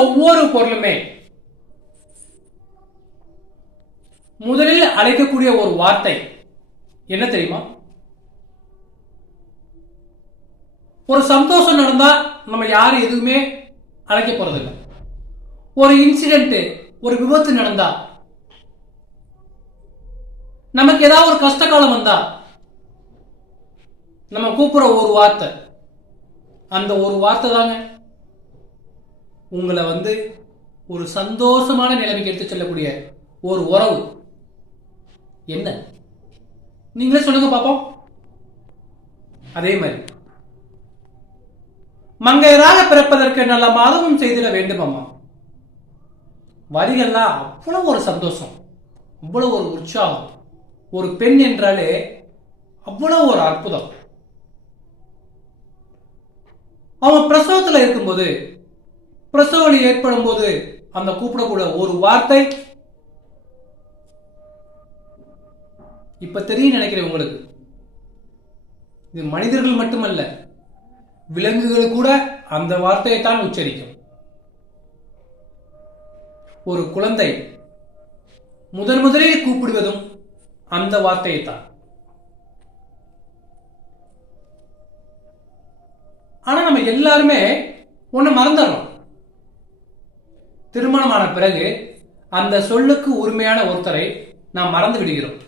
ஒவ்வொரு பொருளுமே முதலில் அழைக்கக்கூடிய ஒரு வார்த்தை என்ன தெரியுமா? ஒரு சந்தோஷம் நடந்தா நம்ம யாரும் எதுவுமே அழைக்க போறதில்லை. ஒரு இன்சிடென்ட், ஒரு விபத்து நடந்தா, நமக்கு ஏதாவது ஒரு கஷ்ட காலம் வந்தா நம்ம கூப்பிடுற ஒரு வார்த்தை, அந்த ஒரு வார்த்தை தாங்க உங்களை ஒரு சந்தோஷமான நிலைமைக்கு எடுத்து செல்லக்கூடிய ஒரு உறவு. என்ன நீங்களே சொல்லுங்க பாப்போம். அதே மாதிரி மங்கையராக பிறப்பதற்கு நல்ல மாதமும் செய்திட வேண்டும் அம்மா. வரிகள்லாம் அவ்வளவு ஒரு சந்தோஷம், அவ்வளவு ஒரு உற்சாகம். ஒரு பெண் என்றாலே அவ்வளவு ஒரு அற்புதம். அவங்க பிரசவத்தில் இருக்கும்போது, பிரசவ வலி ஏற்படும் போது அந்த கூப்பிடக்கூடிய ஒரு வார்த்தை இப்ப தெரியும் நினைக்கிறேன் உங்களுக்கு. இது மனிதர்கள் மட்டுமல்ல, விலங்குகள் கூட அந்த வார்த்தையை தான் உச்சரிக்கும். ஒரு குழந்தை முதலில் கூப்பிடுவதும் அந்த வார்த்தையை தான். ஆனா நம்ம எல்லாருமே ஒண்ணு மறந்துடுறோம். திருமணமான பிறகு அந்த சொல்லுக்கு உரிமையான ஒருத்தரை நாம் மறந்து விடுகிறோம்.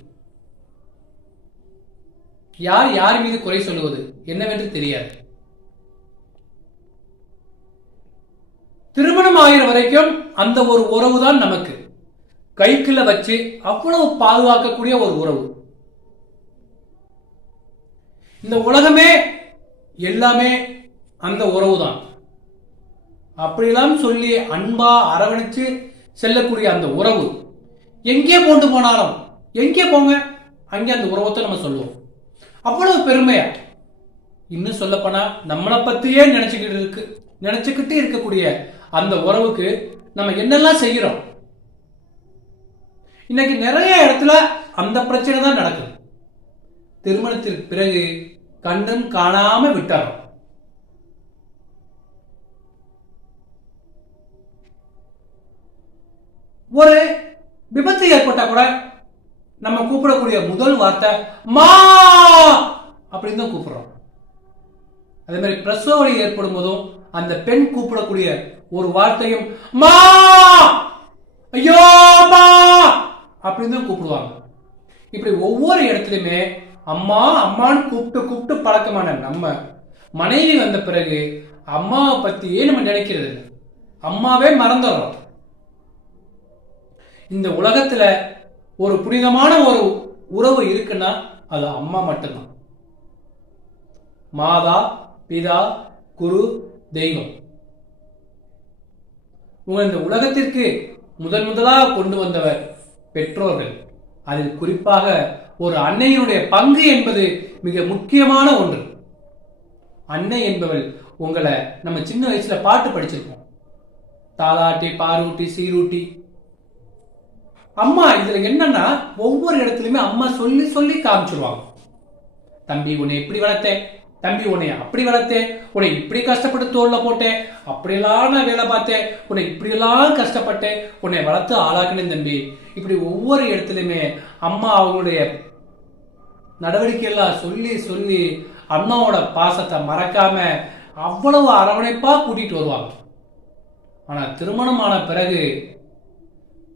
யார் யார் மீது குறை சொல்லுவது என்னவென்று தெரியாது. திருமணம் ஆகிற வரைக்கும் அந்த ஒரு உறவு தான் நமக்கு கைக்குள்ள வச்சு அவ்வளவு பாதுகாக்கக்கூடிய ஒரு உறவு. இந்த உலகமே எல்லாமே அந்த உறவு தான். அப்படியெல்லாம் சொல்லி அன்பா அரவணைச்சு செல்லக்கூடிய அந்த உறவு எங்கே கொண்டு போனாலும், எங்கே போங்க அங்கே அந்த உறவத்தை நம்ம சொல்லுவோம். அவ்வளவு பெருமையா. இன்னும் சொல்ல போனா நம்மளை பத்தியே நினைச்சுக்கிட்டு இருக்கக்கூடிய அந்த உறவுக்கு நம்ம என்னெல்லாம் செய்கிறோம். இன்னைக்கு நிறைய இடத்துல அந்த பிரச்சனை தான் நடக்குது. திருமணத்திற்கு பிறகு கண்டும் காணாம விட்டாரோம். ஒரு விபத்து ஏற்பட்டா கூட நம்ம கூப்பிடக்கூடிய முதல் வார்த்தை மா அப்படின்னு தான் கூப்பிடுறோம். அதே மாதிரி பிரசவ வலி ஏற்படும் போதும் அந்த பெண் கூப்பிடக்கூடிய ஒரு வார்த்தையும் மா, ஐயோ மா அப்படின்னு தான் கூப்பிடுவாங்க. இப்படி ஒவ்வொரு இடத்துலயுமே அம்மா அம்மான்னு கூப்பிட்டு பழக்கமான நம்ம மனைவி வந்த பிறகு அம்மாவை பத்தியே நம்ம நினைக்கிறது இல்லை. அம்மாவே மறந்துடுறோம். இந்த உலகத்துல ஒரு புனிதமான ஒரு உறவு இருக்குன்னா அது அம்மா மட்டும்தான். மாதா, பிதா, குரு, தெய்வம். உங்க இந்த உலகத்திற்கு முதலாக கொண்டு வந்தவர் பெற்றோர்கள். அதில் குறிப்பாக ஒரு அன்னையினுடைய பங்கு என்பது மிக முக்கியமான ஒன்று. அன்னை என்பவள் உங்களை நம்ம சின்ன வயசுல பாட்டு படிச்சிருக்கோம். தாலாட்டி, பாரூட்டி, சீரூட்டி. அம்மா இதுல என்னன்னா ஒவ்வொரு இடத்துலயுமே அம்மா சொல்லி சொல்லி காமிச்சிருவாங்க. தம்பி உன்னை எப்படி வளர்த்தேன், தம்பி உன்னை அப்படி வளர்த்தேன், உன்னை இப்படி கஷ்டப்பட்டு தோல்ல போட்டேன், அப்படியெல்லாம் நான் வேலை பார்த்தேன், உன்னை இப்படியெல்லாம் கஷ்டப்பட்டேன், உன்னை வளர்த்து ஆளாக்கினேன் தம்பி. இப்படி ஒவ்வொரு இடத்துலயுமே அம்மா அவங்களுடைய நடவடிக்கையெல்லாம் சொல்லி சொல்லி அம்மாவோட பாசத்தை மறக்காம அவ்வளவு அரவணைப்பா கூட்டிட்டு வருவாங்க. ஆனா திருமணமான பிறகு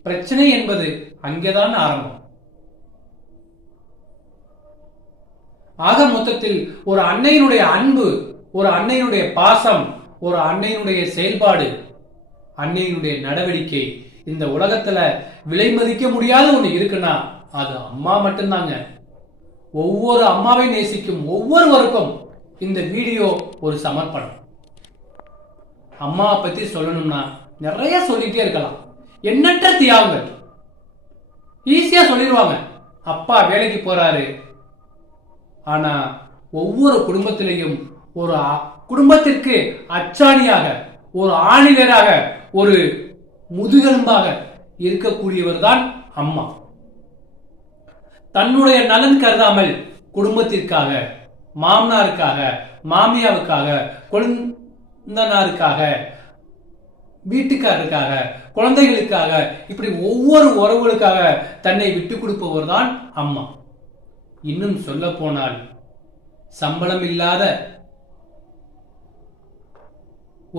பிரச்சனை என்பது அங்கேதான் ஆரம்பம். ஆக மொத்தத்தில் ஒரு அன்னையினுடைய அன்பு, ஒரு அன்னையினுடைய பாசம், ஒரு அன்னையினுடைய செயல்பாடு, அன்னையினுடைய நடவடிக்கை இந்த உலகத்துல விலை மதிக்க முடியாத ஒண்ணு இருக்குன்னா அது அம்மா மட்டும்தாங்க. ஒவ்வொரு அம்மாவை நேசிக்கும் ஒவ்வொருவருக்கும் இந்த வீடியோ ஒரு சமர்ப்பணம். அம்மாவை பத்தி சொல்லணும்னா நிறைய சொல்லிட்டே இருக்கலாம். எண்ணற்ற தியாகங்கள் ஈஸியா சொல்லிடுவாங்க. அப்பா வேலைக்கு போறாரு, ஆனா ஒவ்வொரு குடும்பத்திலையும் ஒரு குடும்பத்திற்கு அச்சாணியாக, ஒரு ஆணிவேராக, ஒரு முதுகெலும்பாக இருக்கக்கூடியவர் தான் அம்மா. தன்னுடைய நலன் கருதாமல் குடும்பத்திற்காக, மாமனாருக்காக, மாமியாவுக்காக, கொழுந்தனாருக்காக வீட்டுக்காரருக்காக, குழந்தைகளுக்காக, இப்படி ஒவ்வொரு உறவுகளுக்காக தன்னை விட்டு கொடுப்பவர் தான் அம்மா. இன்னும் சொல்ல போனால் சம்பளம் இல்லாத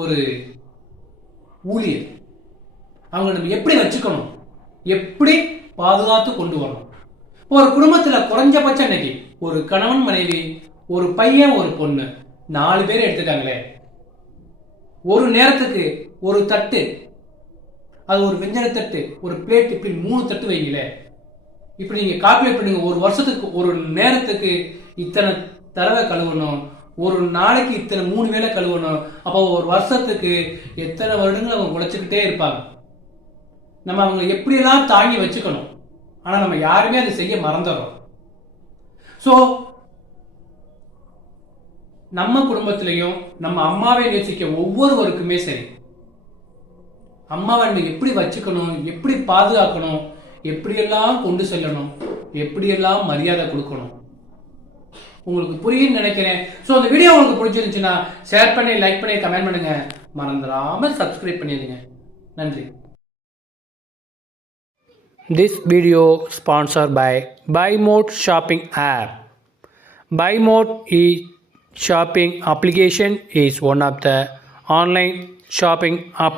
ஒரு ஊழியர், அவங்க நம்ம எப்படி வச்சுக்கணும், எப்படி பாதுகாத்து கொண்டு வரணும். ஒரு குடும்பத்தில் குறைஞ்சபட்சம் இன்னைக்கு ஒரு கணவன் மனைவி, ஒரு பையன் ஒரு பொண்ணு, 4 பேர் எடுத்துட்டாங்களே, ஒரு நேரத்துக்கு ஒரு தட்டு, அது ஒரு வெஞ்சன தட்டு, ஒரு பிளேட், இப்படி 3 தட்டு வைங்களே. இப்படி நீங்க கால்குலேட் பண்ணுங்க. ஒரு வருஷத்துக்கு ஒரு நேரத்துக்கு இத்தனை தடவை கழுவணும், ஒரு நாளைக்கு இத்தனை 3 வேளை கழுவணும். அப்போ ஒரு வருஷத்துக்கு எத்தனை வருடங்கள் அவங்க உழைச்சிக்கிட்டே இருப்பாங்க. நம்ம அவங்க எப்படியெல்லாம் தாங்கி வச்சுக்கணும். ஆனா நம்ம யாருமே அதை செய்ய மறந்துடுறோம். ஸோ நம்ம குடும்பத்திலையும் நம்ம அம்மாவை நேசிக்க ஒவ்வொருவருக்குமே சரி, அம்மாவை நம்ம எப்படி வச்சுக்கணும், எப்படி பாதுகாக்கணும், எப்படியெல்லாம் கொண்டு செல்லணும், எப்படியெல்லாம் மரியாதை கொடுக்கணும், உங்களுக்கு புரியும்னு நினைக்கிறேன். ஸோ அந்த வீடியோ உங்களுக்கு பிடிச்சிருந்துச்சுன்னா ஷேர் பண்ணி, லைக் பண்ணி, கமெண்ட் பண்ணுங்க. மறந்துடாம சப்ஸ்கிரைப் பண்ணிடுங்க. நன்றி. This video sponsored by BuyMode shopping app. BuyMode shopping application is one of the online shopping app